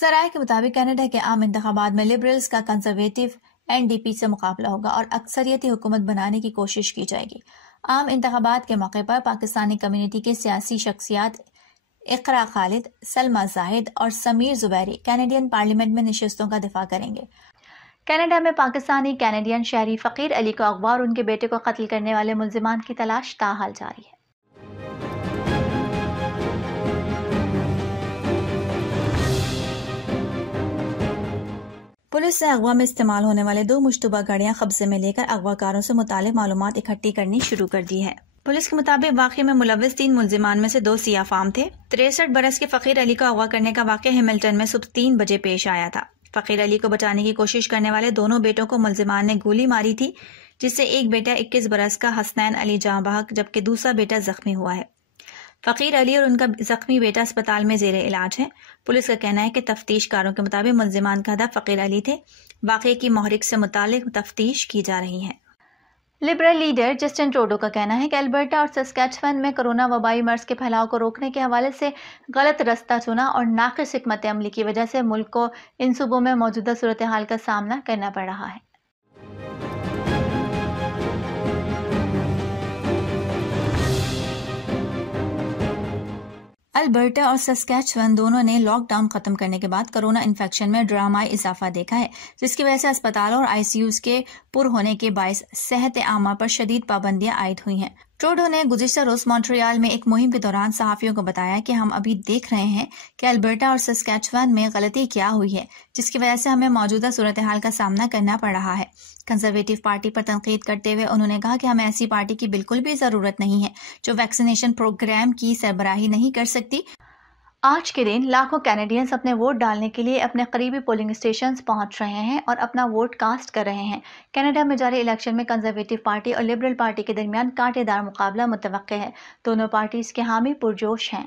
ذرائع کے مطابق کینیڈا کے عام انتخابات میں لبرلز کا کنزرویٹو NDP سے مقابلہ ہوگا اور اکثریتی حکومت بنانے کی کوشش کی جائے گی۔ عام انتخابات کے موقع پر پاکستانی کمیونٹی کے سیاسی شخصیات اقرا خالد، سلمہ زاہد اور سمیر زبیری کینیڈین پارلیمنٹ میں نشستوں کا دفاع کریں گے۔ کینیڈا میں پاکستانی کینیڈین شہری فقیر علی کو اغوا اور ان کے بیٹے کو قتل کرنے والے ملزمان کی تلاش تاحال جاری ہے۔ پولیس نے اغوا میں استعمال ہونے والے 2 مشتبہ گاڑیاں قبضے میں لے کر اغوا کاروں سے متعلق معلومات اکٹھی کرنی شروع کر دی ہے۔ پولیس کے مطابق واقعے میں ملوث 3 ملزمان میں سے 2 سیاہ فام تھے۔ 63 برس کے فقیر علی کو اغوا کرنے کا واقعہ ہیملٹن میں صبح 3 بجے پیش آیا تھا۔ فقیر علی کو بچانے کی کوشش کرنے والے دونوں بیٹوں کو ملزمان نے گولی ماری تھی، جس سے ایک بیٹا 21 برس کا حسنین علی جاں بحق جبکہ دوسرا بیٹا زخمی ہوا ہے۔ فقیر علی اور ان کا زخمی بیٹا اسپتال میں زیر علاج ہے۔ پولیس کا کہنا ہے کہ تفتیش کاروں کے مطابق ملزمان کا ہدف فقیر علی تھے۔ واقعے کی محرک سے متعلق تفتیش کی جا رہی ہے۔ لبرل لیڈر جسٹن ٹروڈو کا کہنا ہے کہ البرٹا اور سسکیچوان میں کرونا وبائی مرض کے پھیلاؤ کو روکنے کے حوالے سے غلط رستہ چنا اور ناقص حکمت عملی کی وجہ سے ملک کو ان صوبوں میں موجودہ صورتحال کا سامنا کرنا پڑ رہا ہے۔ البرٹا اور سسکیچوان دونوں نے لاک ڈاؤن ختم کرنے کے بعد کرونا انفیکشن میں ڈرامائی اضافہ دیکھا ہے، جس کی وجہ سے اسپتالوں اور ICUs کے پر ہونے کے باعث صحت عامہ پر شدید پابندیاں عائد ہوئی ہیں۔ ٹروڈو نے گزشتہ روز مونٹریال میں ایک مہم کے دوران صحافیوں کو بتایا کہ ہم ابھی دیکھ رہے ہیں کہ البرٹا اور سسکیچوان میں غلطی کیا ہوئی ہے، جس کی وجہ سے ہمیں موجودہ صورتحال کا سامنا کرنا پڑ رہا ہے۔ کنزرویٹو پارٹی پر تنقید کرتے ہوئے انہوں نے کہا کہ ہمیں ایسی پارٹی کی بالکل بھی ضرورت نہیں ہے جو ویکسینیشن پروگرام کی سربراہی نہیں کر سکتی۔ آج کے دن لاکھوں کینیڈینز اپنے ووٹ ڈالنے کے لیے اپنے قریبی پولنگ اسٹیشنز پہنچ رہے ہیں اور اپنا ووٹ کاسٹ کر رہے ہیں۔ کینیڈا میں جاری الیکشن میں کنزرویٹو پارٹی اور لبرل پارٹی کے درمیان کانٹے دار مقابلہ متوقع ہے۔ دونوں پارٹیز کے حامی پرجوش ہیں۔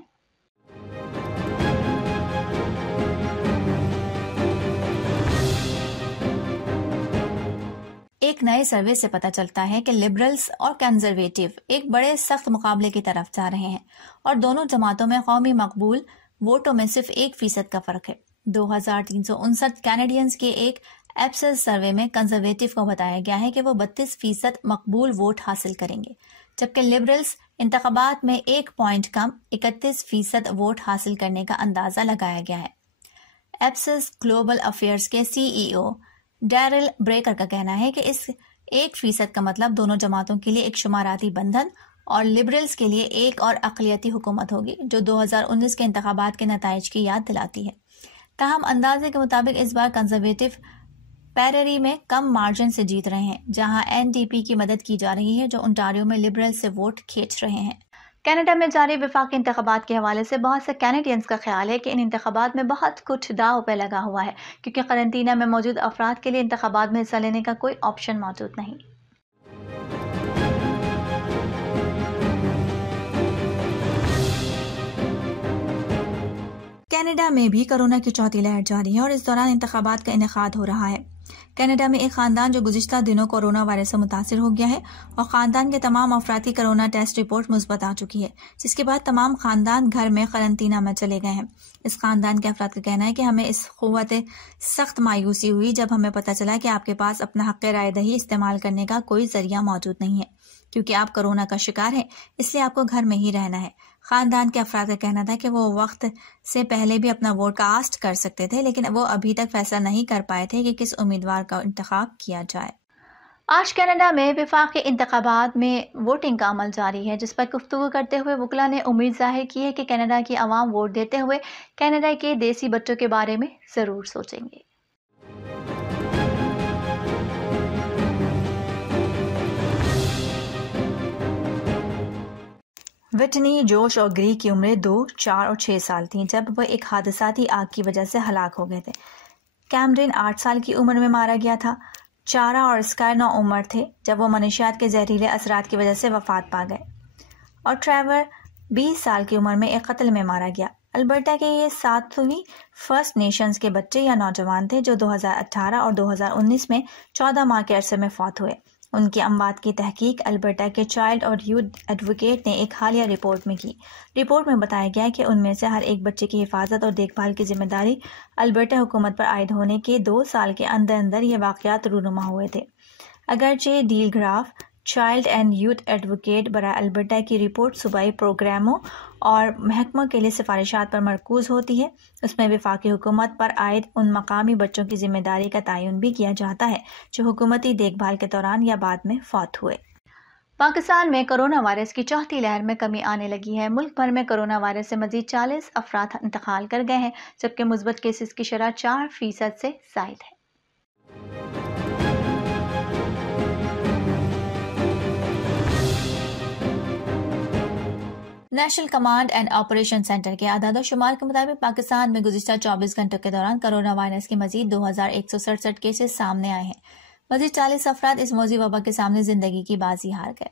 ایک نئے سروے سے پتہ چلتا ہے کہ لبرلز اور کنزرویٹو ایک بڑے سخت مقابلے کی طرف جا رہے ہیں اور دونوں جماعتوں میں قومی مقبول ووٹوں میں صرف 1% کا فرق ہے۔ 2359 کینیڈینز کے ایک ایپسس سروے میں کنزرویٹو کو بتایا گیا ہے کہ وہ 32% مقبول ووٹ حاصل کریں گے، جبکہ لبرلز انتخابات میں 1 پوائنٹ کم 31% ووٹ حاصل کرنے کا اندازہ لگایا گیا ہے۔ ایپسس گلوبل افیئرز کے CEO ڈیرل بریکر کا کہنا ہے کہ اس 1% کا مطلب دونوں جماعتوں کے لیے ایک شماراتی بندھن اور لبرلز کے لیے ایک اور اقلیتی حکومت ہوگی جو 2019 کے انتخابات کے نتائج کی یاد دلاتی ہے۔ تاہم اندازے کے مطابق اس بار کنزرویٹو پیریری میں کم مارجن سے جیت رہے ہیں، جہاں NDP کی مدد کی جا رہی ہے جو انٹاریو میں لبرل سے ووٹ کھینچ رہے ہیں۔ کینیڈا میں جاری وفاقی انتخابات کے حوالے سے بہت سے کینیڈینز کا خیال ہے کہ ان انتخابات میں بہت کچھ داؤ پہ لگا ہوا ہے، کیونکہ قرنطینہ میں موجود افراد کے لیے انتخابات میں حصہ لینے کا کوئی آپشن موجود نہیں۔ کینیڈا میں بھی کورونا کی چوتھی لہر جاری ہے اور اس دوران انتخابات کا انعقاد ہو رہا ہے۔ کینیڈا میں ایک خاندان جو گزشتہ دنوں کورونا وائرس سے متاثر ہو گیا ہے اور خاندان کے تمام افراد کی کورونا ٹیسٹ رپورٹ مثبت آ چکی ہے، جس کے بعد تمام خاندان گھر میں قرنطینہ میں چلے گئے ہیں۔ اس خاندان کے افراد کا کہنا ہے کہ ہمیں اس قوت سخت مایوسی ہوئی جب ہمیں پتہ چلا کہ آپ کے پاس اپنا حق رائے دہی استعمال کرنے کا کوئی ذریعہ موجود نہیں ہے، کیونکہ آپ کورونا کا شکار ہیں، اس لیے آپ کو گھر میں ہی رہنا ہے۔ خاندان کے افراد کا کہنا تھا کہ وہ وقت سے پہلے بھی اپنا ووٹ کاسٹ کر سکتے تھے، لیکن وہ ابھی تک فیصلہ نہیں کر پائے تھے کہ کس امیدوار کا انتخاب کیا جائے۔ آج کینیڈا میں وفاقی انتخابات میں ووٹنگ کا عمل جاری ہے، جس پر گفتگو کرتے ہوئے وکلاء نے امید ظاہر کی ہے کہ کینیڈا کی عوام ووٹ دیتے ہوئے کینیڈا کے دیسی بچوں کے بارے میں ضرور سوچیں گے۔ وٹنی جوش اور گری کی عمریں 2، 4 اور 6 سال تھیں جب وہ ایک حادثاتی آگ کی وجہ سے ہلاک ہو گئے تھے۔ کیمرن 8 سال کی عمر میں مارا گیا تھا۔ چارا اور اسکائی 9 عمر تھے جب وہ منشیات کے زہریلے اثرات کی وجہ سے وفات پا گئے، اور ٹریور 20 سال کی عمر میں ایک قتل میں مارا گیا۔ البرٹا کے یہ 7ویں فرسٹ نیشنز کے بچے یا نوجوان تھے جو 2018 اور 2019 میں 14 ماہ کے عرصے میں فوت ہوئے۔ ان کی اموات کی تحقیق البرٹا کے چائلڈ اور یوتھ ایڈوکیٹ نے ایک حالیہ رپورٹ میں کی۔ رپورٹ میں بتایا گیا کہ ان میں سے ہر ایک بچے کی حفاظت اور دیکھ بھال کی ذمہ داری البرٹا حکومت پر عائد ہونے کے 2 سال کے اندر اندر یہ واقعات رونما ہوئے تھے۔ اگرچہ Del Graff child and youth advocate برائے البرٹا کی رپورٹ صوبائی پروگراموں اور محکموں کے لیے سفارشات پر مرکوز ہوتی ہے، اس میں وفاقی حکومت پر عائد ان مقامی بچوں کی ذمہ داری کا تعین بھی کیا جاتا ہے جو حکومتی دیکھ بھال کے دوران یا بعد میں فوت ہوئے۔ پاکستان میں کرونا وائرس کی چوتھی لہر میں کمی آنے لگی ہے۔ ملک بھر میں کرونا وائرس سے مزید 40 افراد انتقال کر گئے ہیں، جبکہ مثبت کیسز کی شرح 4% سے زائد ہے۔ National command and operation centre کے اعداد و شمار کے مطابق پاکستان میں گزشتہ 24 گھنٹوں کے دوران کرونا وائرس کے مزید 2167 کیسز سامنے آئے ہیں۔ مزید 40 افراد اس موذی وبا کے سامنے زندگی کی بازی ہار گئے۔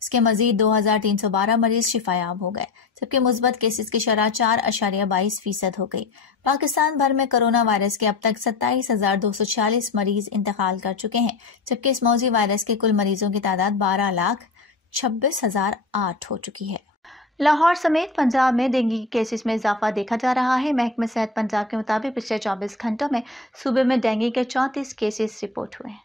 اس کے مزید 2312 مریض شفایاب ہو گئے، جبکہ مثبت کیسز کی شرح 4.22% ہو گئی۔ پاکستان بھر میں کرونا وائرس کے اب تک 27,246 مریض انتقال کر چکے ہیں، جبکہ اس موذی وائرس کے کل مریضوں کی تعداد 12,26,008 ہو چکی ہے۔ لاہور سمیت پنجاب میں ڈینگی کے کیسز میں اضافہ دیکھا جا رہا ہے۔ محکمہ صحت پنجاب کے مطابق پچھلے 24 گھنٹوں میں صوبے میں ڈینگی کے 34 کیسز رپورٹ ہوئے ہیں۔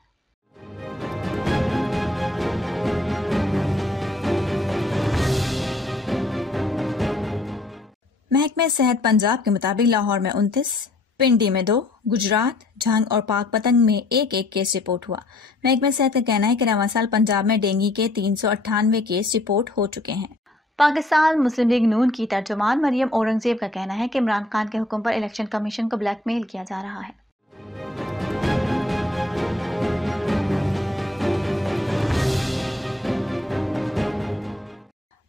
محکمہ صحت پنجاب کے مطابق لاہور میں 29، پنڈی میں 2، گجرات، جھنگ اور پاک پتنگ میں ایک کیس رپورٹ ہوا۔ محکمہ صحت کا کہنا ہے کہ رواں سال پنجاب میں ڈینگی کے 398 کیس رپورٹ ہو چکے ہیں۔ پاکستان مسلم لیگ نون کی ترجمان مریم اورنگزیب کا کہنا ہے کہ عمران خان کے حکم پر الیکشن کمیشن کو بلیک میل کیا جا رہا ہے۔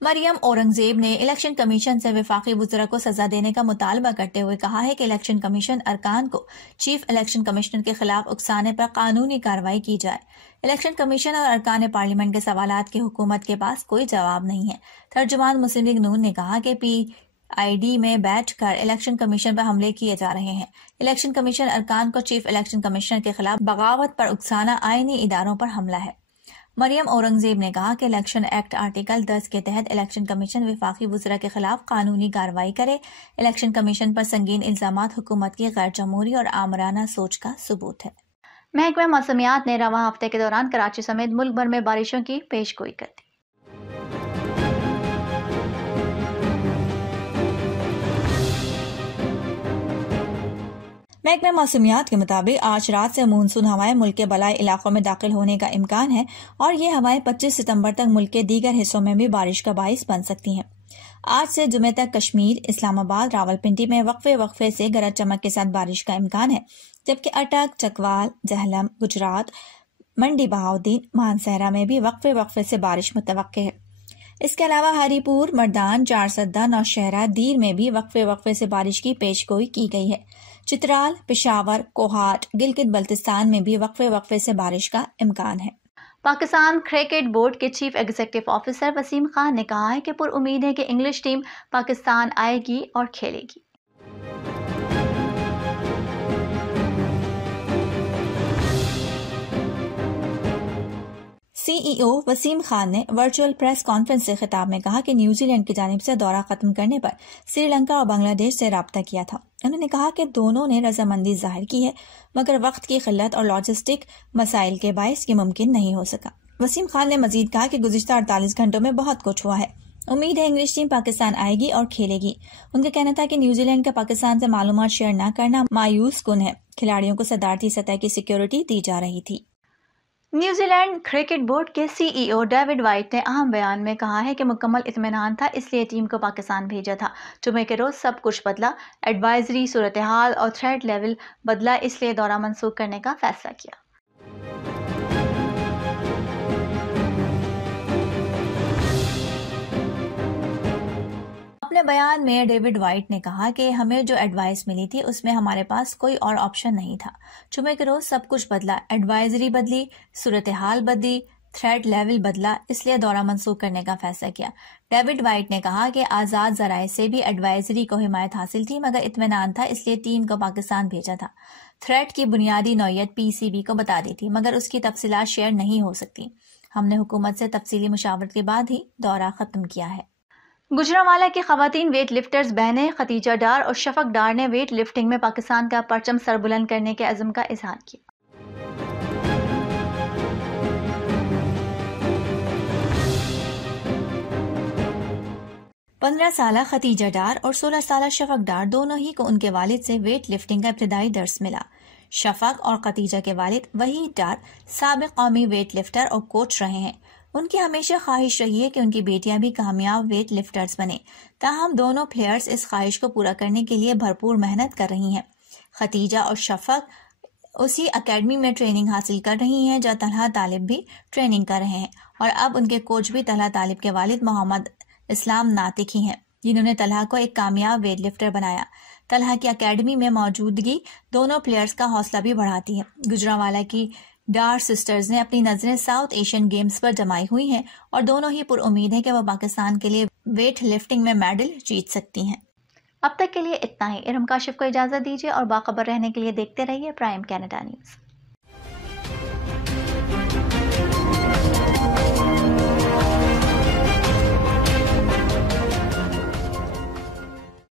مریم اورنگزیب نے الیکشن کمیشن سے وفاقی وزراء کو سزا دینے کا مطالبہ کرتے ہوئے کہا ہے کہ الیکشن کمیشن ارکان کو چیف الیکشن کمشنر کے خلاف اکسانے پر قانونی کارروائی کی جائے۔ الیکشن کمیشن اور ارکان پارلیمنٹ کے سوالات کی حکومت کے پاس کوئی جواب نہیں ہے۔ ترجمان مسلم لیگ نون نے کہا کہ PID میں بیٹھ کر الیکشن کمیشن پر حملے کیے جا رہے ہیں۔ الیکشن کمیشن ارکان کو چیف الیکشن کمشنر کے خلاف بغاوت پر اکسانا آئینی اداروں پر حملہ ہے۔ مریم اورنگزیب نے کہا کہ الیکشن ایکٹ آرٹیکل 10 کے تحت الیکشن کمیشن وفاقی وزراء کے خلاف قانونی کارروائی کرے۔ الیکشن کمیشن پر سنگین الزامات حکومت کی غیر جمہوری اور آمرانہ سوچ کا ثبوت ہے۔ محکمہ موسمیات نے رواں ہفتے کے دوران کراچی سمیت ملک بھر میں بارشوں کی پیش گوئی کر دی۔ محکمہ موسمیات کے مطابق آج رات سے مونسون ہوائیں ملک کے بالائی علاقوں میں داخل ہونے کا امکان ہے اور یہ ہوائیں 25 ستمبر تک ملک کے دیگر حصوں میں بھی بارش کا باعث بن سکتی ہیں۔ آج سے جمعے تک کشمیر، اسلام آباد، راولپنڈی میں وقفے سے گرج چمک کے ساتھ بارش کا امکان ہے، جبکہ اٹک، چکوال، جہلم، گجرات، منڈی بہاؤدین، مانسہرہ میں بھی وقفے سے بارش متوقع ہے۔ اس کے علاوہ ہری پور، مردان، چارسدہ، نوشہرہ، دیر میں بھی وقفے سے بارش کی پیش گوئی کی گئی ہے۔ چترال، پشاور، کوہاٹ، گلگت بلتستان میں بھی وقفے سے بارش کا امکان ہے۔ پاکستان کرکٹ بورڈ کے chief executive officer Wasim Khan نے کہا ہے کہ پر امید ہے کہ انگلش ٹیم پاکستان آئے گی اور کھیلے گی۔ CEO وسیم خان نے ورچوئل پریس کانفرنس سے خطاب میں کہا کہ نیوزی لینڈ کی جانب سے دورہ ختم کرنے پر سری لنکا اور بنگلہ دیش سے رابطہ کیا تھا۔ انہوں نے کہا کہ دونوں نے رضامندی ظاہر کی ہے، مگر وقت کی قلت اور لاجسٹک مسائل کے باعث یہ ممکن نہیں ہو سکا۔ وسیم خان نے مزید کہا کہ گزشتہ 48 گھنٹوں میں بہت کچھ ہوا ہے، امید ہے انگلش ٹیم پاکستان آئے گی اور کھیلے گی۔ ان کا کہنا تھا کہ نیوزی لینڈ کا پاکستان سے معلومات شیئر نہ کرنا مایوس کن ہے، کھلاڑیوں کو صدارتی سطح کی سیکیورٹی دی جا رہی تھی۔ نیوزی لینڈ کرکٹ بورڈ کے CEO ڈیوڈ وائٹ نے اہم بیان میں کہا ہے کہ مکمل اطمینان تھا، اس لیے ٹیم کو پاکستان بھیجا تھا۔ جمعے کے روز سب کچھ بدلا، ایڈوائزری، صورتحال اور تھریٹ لیول بدلا، اس لیے دورہ منسوخ کرنے کا فیصلہ کیا۔ اپنے بیان میں ڈیوڈ وائٹ نے کہا کہ ہمیں جو ایڈوائس ملی تھی اس میں ہمارے پاس کوئی اور آپشن نہیں تھا۔ جمعے کے روز سب کچھ بدلا، ایڈوائزری بدلی، صورتحال بدلی، تھریٹ لیول بدلا، اس لیے دورہ منسوخ کرنے کا فیصلہ کیا۔ ڈیوڈ وائٹ نے کہا کہ آزاد ذرائع سے بھی ایڈوائزری کو حمایت حاصل تھی، مگر اطمینان تھا، اس لیے ٹیم کو پاکستان بھیجا تھا۔ تھریٹ کی بنیادی نوعیت PCB کو بتا دی تھی، مگر اس کی تفصیلات شیئر نہیں ہو سکتی۔ ہم نے حکومت سے تفصیلی مشاورت کے بعد ہی دورہ ختم کیا ہے۔ گجرانوالہ کی خواتین ویٹ لفٹرز بہنیں ختیجہ ڈار اور شفق ڈار نے ویٹ لفٹنگ میں پاکستان کا پرچم سربلند کرنے کے عزم کا اظہار کیا۔ 15 سالہ ختیجہ ڈار اور 16 سالہ شفق ڈار دونوں ہی کو ان کے والد سے ویٹ لفٹنگ کا ابتدائی درس ملا۔ شفق اور ختیجہ کے والد وحید ڈار سابق قومی ویٹ لفٹر اور کوچ رہے ہیں۔ ان کی ہمیشہ خواہش رہی ہے کہ ان کی بیٹیاں بھی کامیاب ویٹ لفٹرز بنیں، تاہم دونوں پلیئرز اس خواہش کو پورا کرنے کے لیے بھرپور محنت کر رہی ہیں۔ ختیجہ اور شفق اسی اکیڈمی میں ٹریننگ حاصل کر رہی ہیں جہاں طلحہ طالب بھی ٹریننگ کر رہے ہیں، اور اب ان کے کوچ بھی طلحہ طالب کے والد محمد اسلام ناطق ہی ہیں، جنہوں نے طلحہ کو ایک کامیاب ویٹ لفٹر بنایا۔ طلحہ کی اکیڈمی میں موجودگی دونوں پلیئرز کا حوصلہ بھی بڑھاتی ہے۔ گجرانوالہ کی ڈار سسٹرز نے اپنی نظریں ساؤتھ ایشین گیمز پر جمائی ہوئی ہیں اور دونوں ہی پر امید ہے کہ وہ پاکستان کے لیے ویٹ لفٹنگ میں میڈل جیت سکتی ہیں۔ اب تک کے لیے اتنا ہی۔ ارم کاشف کو اجازت دیجیے اور باخبر رہنے کے لیے دیکھتے رہیے پرائم کینیڈا نیوز۔